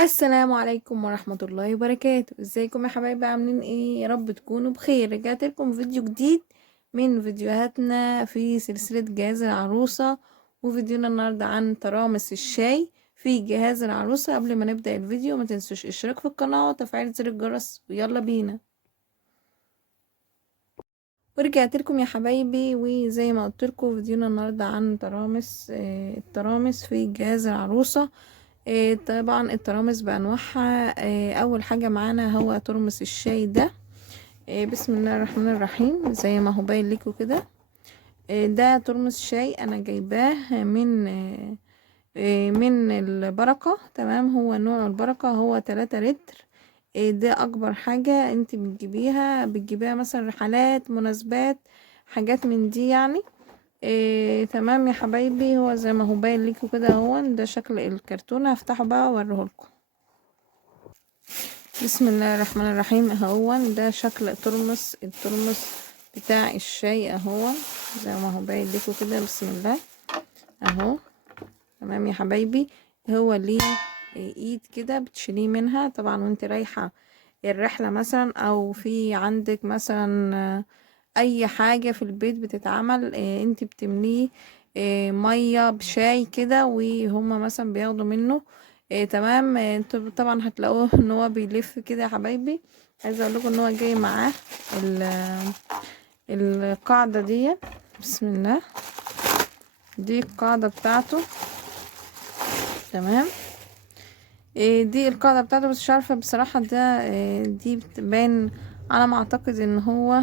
السلام عليكم ورحمة الله وبركاته. ازيكم يا حبايبي؟ عاملين ايه؟ يا رب تكونوا بخير. رجعت لكم فيديو جديد من فيديوهاتنا في سلسلة جهاز العروسة، وفيديونا النهاردة عن ترامس الشاي في جهاز العروسة. قبل ما نبدأ الفيديو ما تنسوش اشتراك في القناة وتفعيل زر الجرس، ويلا بينا. ورجعت لكم يا حبايبي، وزي ما قلت لكم فيديونا النهارده عن الترامس في جهاز العروسة. طبعا الترامس بانواعها. اول حاجه معانا هو ترمس الشاي ده. بسم الله الرحمن الرحيم، زي ما هو باين لكم كده. ده ترمس شاي انا جايباه من البركه. تمام، هو نوع البركه، هو 3 لتر. ده اكبر حاجه انت بتجيبيها مثلا رحلات، مناسبات، حاجات من دي يعني. تمام يا حبايبي، هو زي ما هو باين لكم كده. هو ده شكل الكرتونة. هفتحه بقى واوريهولكم. بسم الله الرحمن الرحيم. اهو ده شكل الترمس بتاع الشاي اهو، زي ما هو باين لكم كده. بسم الله اهو. تمام يا حبايبي، هو ليه ايد كده بتشيليه منها طبعا وانت رايحة الرحلة مثلا، او في عندك مثلا اي حاجة في البيت بتتعمل. انت بتمليه مية بشاي كده، وهما مثلا بياخدوا منه. تمام. انتوا طبعا هتلاقوه ان هو بيلف كده يا حبايبي. عايزه اقول لكم ان هو جاي معاه القاعده دي. بسم الله، دي القاعده بتاعته. تمام. دي القاعده بتاعته، بس مش عارفه بصراحه ده دي بتبان على ما اعتقد ان هو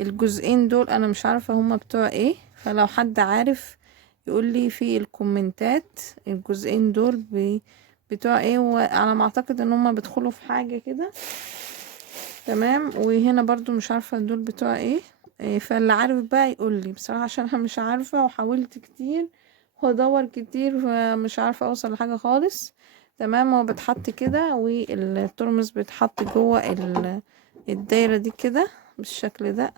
الجزئين دول. انا مش عارفة هما بتوع ايه، فلو حد عارف يقولي في الكومنتات الجزئين دول بتوع ايه. وعلى ما اعتقد ان هما بيدخلوا في حاجة كده. تمام. وهنا برضو مش عارفة دول بتوع ايه. فاللي عارف بقى يقولي بصراحة، عشان انا مش عارفة وحاولت كتير وادور كتير، فمش عارفة اوصل لحاجة خالص. تمام. هو بتحط كده، والترمس بيتحط جوه الدايرة دي كده بالشكل ده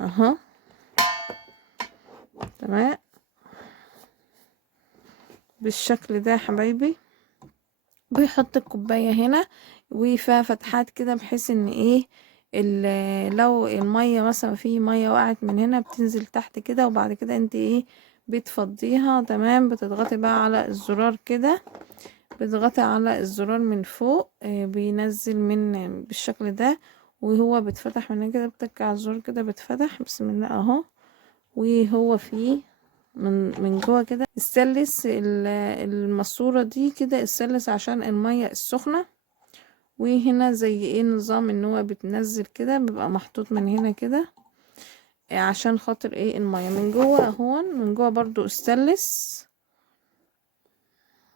اهو. تمام، بالشكل ده يا حبايبي. بيحط الكوباية هنا وفيها فتحات كده، بحيث ان ايه لو المية مثلا، في مية وقعت من هنا بتنزل تحت كده، وبعد كده انت ايه بتفضيها. تمام. بتضغطي بقى على الزرار كده، بتضغطي على الزرار من فوق، بينزل من بالشكل ده. وهو بيتفتح من هنا كده، بتك على الزرار كده بيتفتح. بسم الله اهو. وهو فيه من جوه كده السلس الماسورة دي كده، السلس عشان المية السخنة. وهنا زي ايه نظام ان هو بتنزل كده، بيبقى محطوط من هنا كده عشان خاطر ايه المية من جوه اهون. من جوه برضو السلس.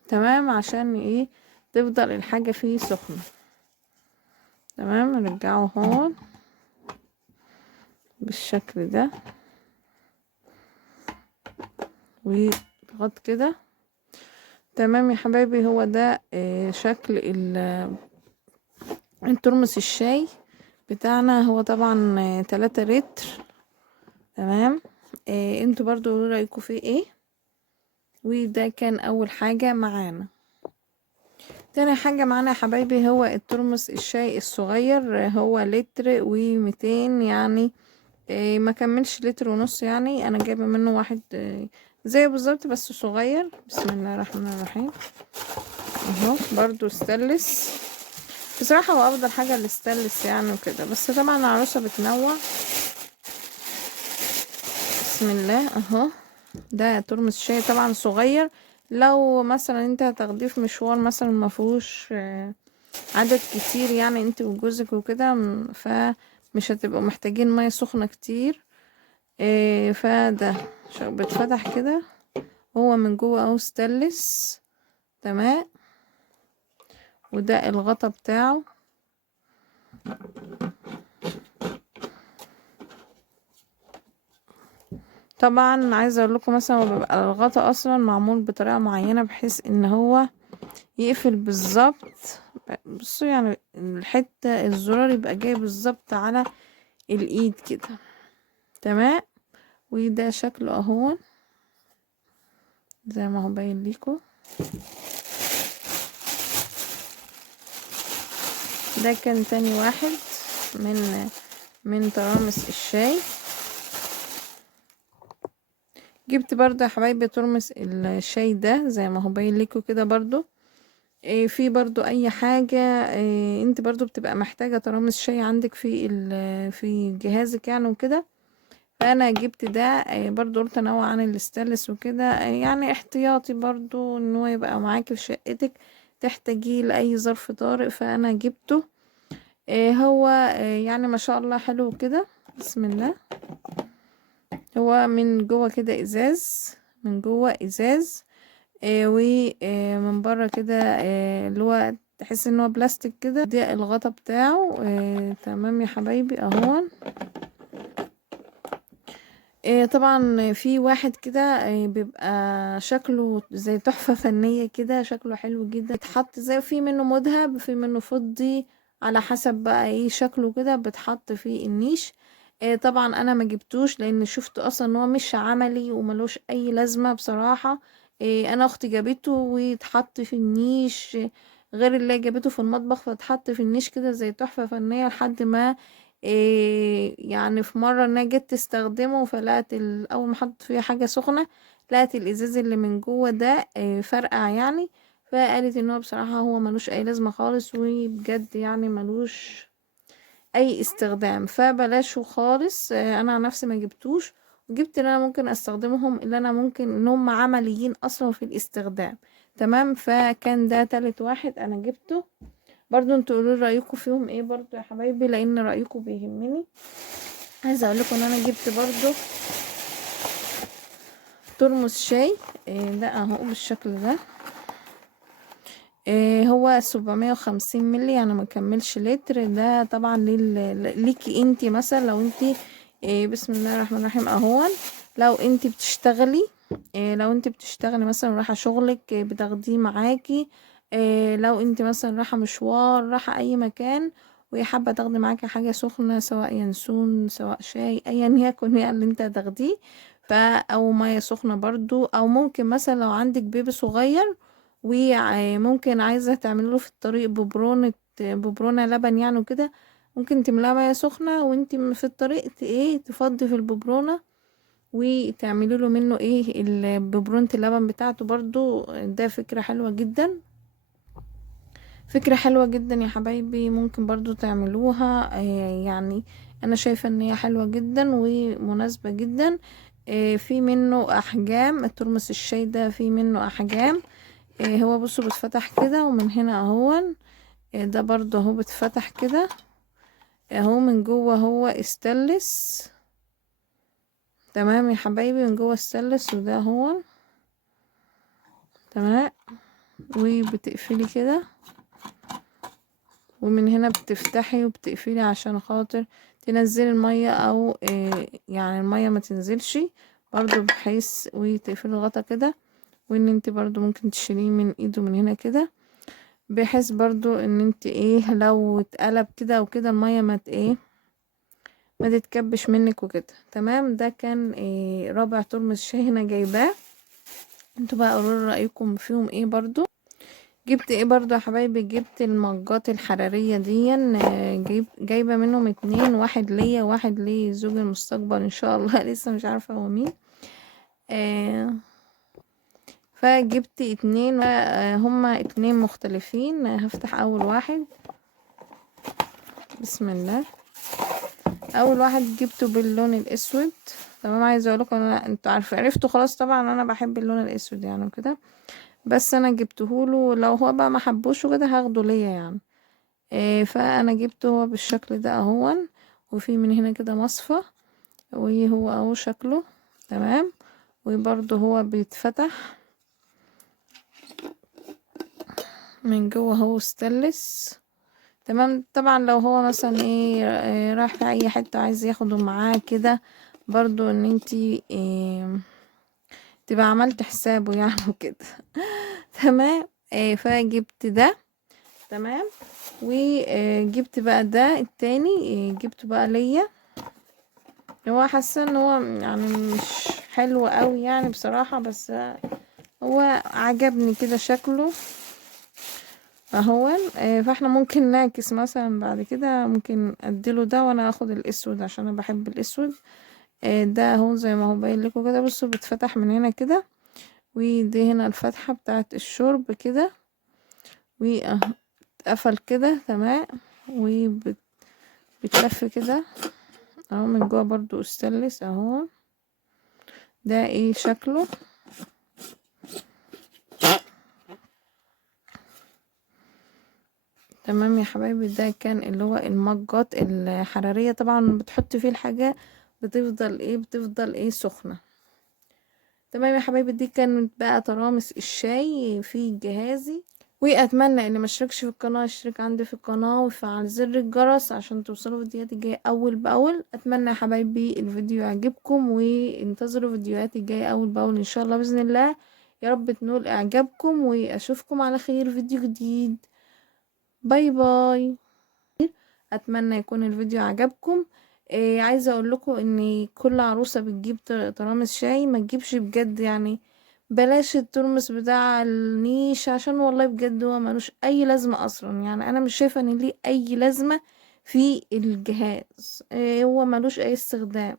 تمام، عشان ايه تفضل الحاجة فيه سخنة. تمام. نرجعه هون بالشكل ده، وتضغط كده. تمام يا حبايبي، هو ده شكل الترمس الشاي بتاعنا. هو طبعا 3 لتر. تمام. انتوا برضو قولوا رايكم فيه ايه. وده كان اول حاجة معانا. تاني حاجة معانا يا حبايبي هو الترمس الشاي الصغير. هو لتر و200 يعني. ما كملش لتر ونص يعني. انا جايبة منه واحد زيه بالظبط بس صغير. بسم الله الرحمن الرحيم اهو. برضو ستانلس. بصراحة هو افضل حاجة الستانلس يعني وكده، بس طبعا العروسة بتنوع. بسم الله اهو. ده ترمس شاي طبعا صغير. لو مثلا انت هتاخديه في مشوار مثلا ما فيهوش عدد كتير يعني، انت وجوزك وكده، فمش هتبقوا محتاجين ميه سخنة كتير. فده بتفتح كده. هو من جوه اهو ستانلس. تمام. وده الغطا بتاعه. طبعا عايزه اقول لكم مثلا هو بيبقى الغطا اصلا معمول بطريقه معينه، بحيث ان هو يقفل بالظبط. بصوا يعني الحته الزرار يبقى جاي بالظبط على الايد كده. تمام. وده شكله اهو زي ما هو باين ليكم. ده كان تاني واحد من ترامس الشاي. جبت برضو يا حبايبي ترمس الشاي ده زي ما هو باين لكم كده برضو. في برضو اي حاجة انت برضو بتبقى محتاجة ترامس شاي عندك في جهازك يعني وكده. فانا جبت ده برضو قلت انوع عن الاستانلس وكده، يعني احتياطي برضو ان هو يبقى معاكي في شقتك تحتاجيه لاي ظرف طارئ. فانا جبته. هو يعني ما شاء الله حلو كده. بسم الله. هو من جوه كده ازاز، من جوه ازاز ومن بره كده اللي هو تحس ان هو بلاستيك كده. ده الغطا بتاعه تمام يا حبايبي اهو. طبعا في واحد كده بيبقى شكله زي تحفة فنية كده، شكله حلو جدا. بتحط زي في منه مذهب في منه فضي على حسب بقى ايه شكله كده، بتحط فيه النيش. طبعا انا ما جبتوش لان شفت اصلا ان هو مش عملي وملوش اي لازمة بصراحة. انا اختي جابته واتحط في النيش غير اللي جابته في المطبخ، فاتحط في النيش كده زي تحفة فنية لحد ما يعني في مرة انا جيت تستخدمه فلقت اول ما حطيت فيه حاجة سخنة لقت الازاز اللي من جوه ده فرقع يعني. فقالت ان هو بصراحة هو ملوش اي لازمة خالص وبجد يعني ملوش اي استخدام، فبلاشه خالص. انا عن نفسي ما جبتوش، وجبت اللي انا ممكن استخدمهم اللي انا ممكن ان هم عمليين اصلا في الاستخدام. تمام. فكان ده تالت واحد انا جبته. برضو انتوا قولوا رأيكم فيهم ايه برضو يا حبايبي لان رأيكم بيهمني. عايزه اقول لكم ان انا جبت برضو ترمس شاي ده اهو بالشكل ده. هو 750 ملي يعني ما كملش لتر. ده طبعا ليكي انتي مثلا لو انتي بسم الله الرحمن الرحيم اهون. لو انتي بتشتغلي لو انتي بتشتغلي مثلا رايحه شغلك بتاخديه معاكي. لو انتي مثلا رايحه مشوار رايحه اي مكان وحابه تاخدي معاكي حاجه سخنه سواء ينسون سواء شاي ايا يكن يعني اللي انت هتاخديه. او ميه سخنه برضو، او ممكن مثلا لو عندك بيبي صغير وممكن عايزة تعمله في الطريق ببرونة لبن يعني وكده، ممكن تملاه مية سخنة وانتي في الطريق تفضي في الببرونة وتعملي له منه ببرونة اللبن بتاعته برضو. ده فكرة حلوة جدا، فكرة حلوة جدا يا حبايبي. ممكن برضو تعملوها يعني انا شايفة ان هي حلوة جدا ومناسبة جدا. في منه احجام الترمس الشاي ده في منه احجام. هو بصوا بتفتح كده ومن هنا اهو. ده برضه اهو بتفتح كده اهو من جوه هو استانلس. تمام يا حبايبي من جوه استانلس وده هو تمام. وبتقفلي كده ومن هنا بتفتحي وبتقفلي عشان خاطر تنزلي المية او يعني المية ما تنزلش برضو بحيث وتقفلي الغطا كده. وان انت برضو ممكن تشيليه من ايده من هنا كده بحيث برضو ان انت لو اتقلب كده او كده المية ما تتكبش منك وكده. تمام. ده كان رابع ترمس شاي هنا جايباه. انتوا بقى قولوا رأيكم فيهم ايه برضو. جبت ايه برضو يا حبايبي، جبت المجات الحرارية دي جايبة منهم اتنين، واحد ليا واحد لزوج المستقبل ان شاء الله لسه مش عارفة هو مين. فجبت اتنين هما اتنين مختلفين. هفتح اول واحد بسم الله. اول واحد جبته باللون الاسود. تمام. عايزه اقول لكم انتوا عرفتوا خلاص طبعا انا بحب اللون الاسود يعني وكده، بس انا جبتهوله لو هو بقى ما حبوش وكده هاخده ليا يعني. فانا جبته هو بالشكل ده اهو. وفي من هنا كده مصفى وهو اهو شكله تمام. وبرضه هو بيتفتح من جوه هو ستانلس. تمام. طبعا لو هو مثلا راح في اي حته عايز ياخده معاه كده برضو ان انتي تبقى عملت حسابه يعني وكده. تمام. فجبت ده. تمام. وجبت بقى ده التاني جبته بقى ليا. هو حاسه ان هو يعني مش حلو قوي يعني بصراحه، بس هو عجبني كده شكله اهون. فاحنا ممكن نعكس مثلا بعد كده، ممكن اديله ده وانا اخد الاسود عشان انا بحب الاسود. ده اهو زي ما هو باين لكم كده، بصوا بيتفتح من هنا كده، ودي هنا الفتحة بتاعت الشرب كده، وقفل كده تمام، وبتلف كده اهو من جوه برضو استانلس اهو. ده ايه شكله. تمام يا حبايبي، ده كان اللي هو المجات الحرارية، طبعا بتحط فيه الحاجة بتفضل ايه سخنة. تمام يا حبايبي، دي كانت بقى ترامس الشاي في جهازي. واتمنى اللي مشتركش في القناه يشترك عندي في القناه ويفعل زر الجرس عشان توصلوا فيديوهاتي الجايه اول باول. اتمنى يا حبايبي الفيديو يعجبكم، وانتظروا فيديوهاتي الجايه اول باول ان شاء الله باذن الله. يا رب تنول اعجابكم، واشوفكم على خير فيديو جديد. باي باي. اتمنى يكون الفيديو عجبكم. عايزه اقول لكم ان كل عروسه بتجيب ترامس شاي ما تجيبش بجد يعني. بلاش الترمس بتاع النيش، عشان والله بجد هو ملوش اي لازمه اصلا، يعني انا مش شايفه ان ليه اي لازمه في الجهاز. هو ملوش اي استخدام.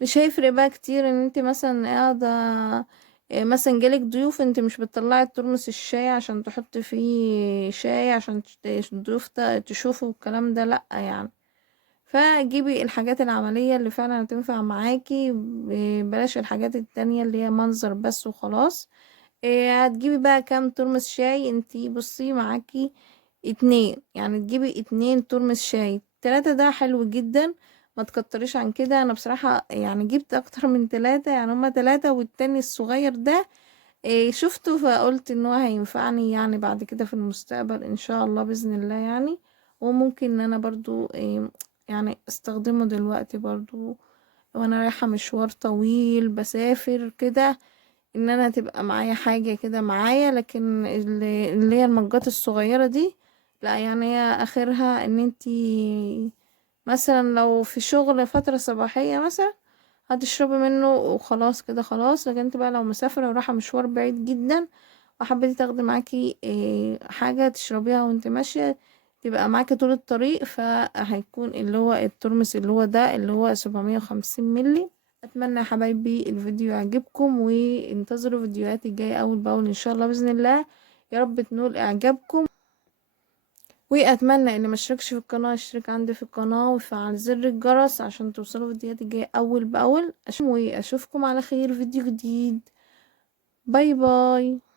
مش هيفرق بقى كتير ان انت مثلا قاعده، مثلا جالك ضيوف، انت مش بتطلعي ترمس الشاي عشان تحط فيه شاي عشان الضيوف تشوفوا الكلام ده، لا يعني. فجيبي الحاجات العملية اللي فعلا هتنفع معاكي، بلاش الحاجات التانية اللي هي منظر بس وخلاص. هتجيبي بقى كام ترمس شاي؟ انتي بصي معاكي اتنين، يعني تجيبي اتنين ترمس شاي، تلاتة ده حلو جدا. ما تكتريش عن كده. انا بصراحة يعني جبت اكتر من تلاتة، يعني هما تلاتة والتاني الصغير ده شفته فقلت ان هو هينفعني يعني بعد كده في المستقبل ان شاء الله باذن الله يعني. وممكن ان انا برضو يعني استخدمه دلوقتي برضو وانا رايحه مشوار طويل بسافر كده، ان انا تبقى معايا حاجه كده معايا. لكن اللي هي المجات الصغيره دي لا، يعني هي اخرها ان انتي مثلا لو في شغل فتره صباحيه مثلا هتشربي منه وخلاص كده خلاص. لكن انت بقى لو مسافرة ورايحة مشوار بعيد جدا وحبيتي تاخدي معاكي حاجة تشربيها وانت ماشية تبقى معاكي طول الطريق، فهيكون اللي هو الترمس اللي هو ده اللي هو 750 ملي. اتمنى يا حبايبي الفيديو يعجبكم، وانتظروا فيديوهاتي الجاية اول باول ان شاء الله باذن الله. يا رب تنول اعجابكم. واتمنى اللي مشتركش في القناه يشترك عندي في القناه ويفعل زر الجرس عشان توصلوا فيديوهاتي الجايه اول باول. واشوفكم على خير فيديو جديد. باي باي.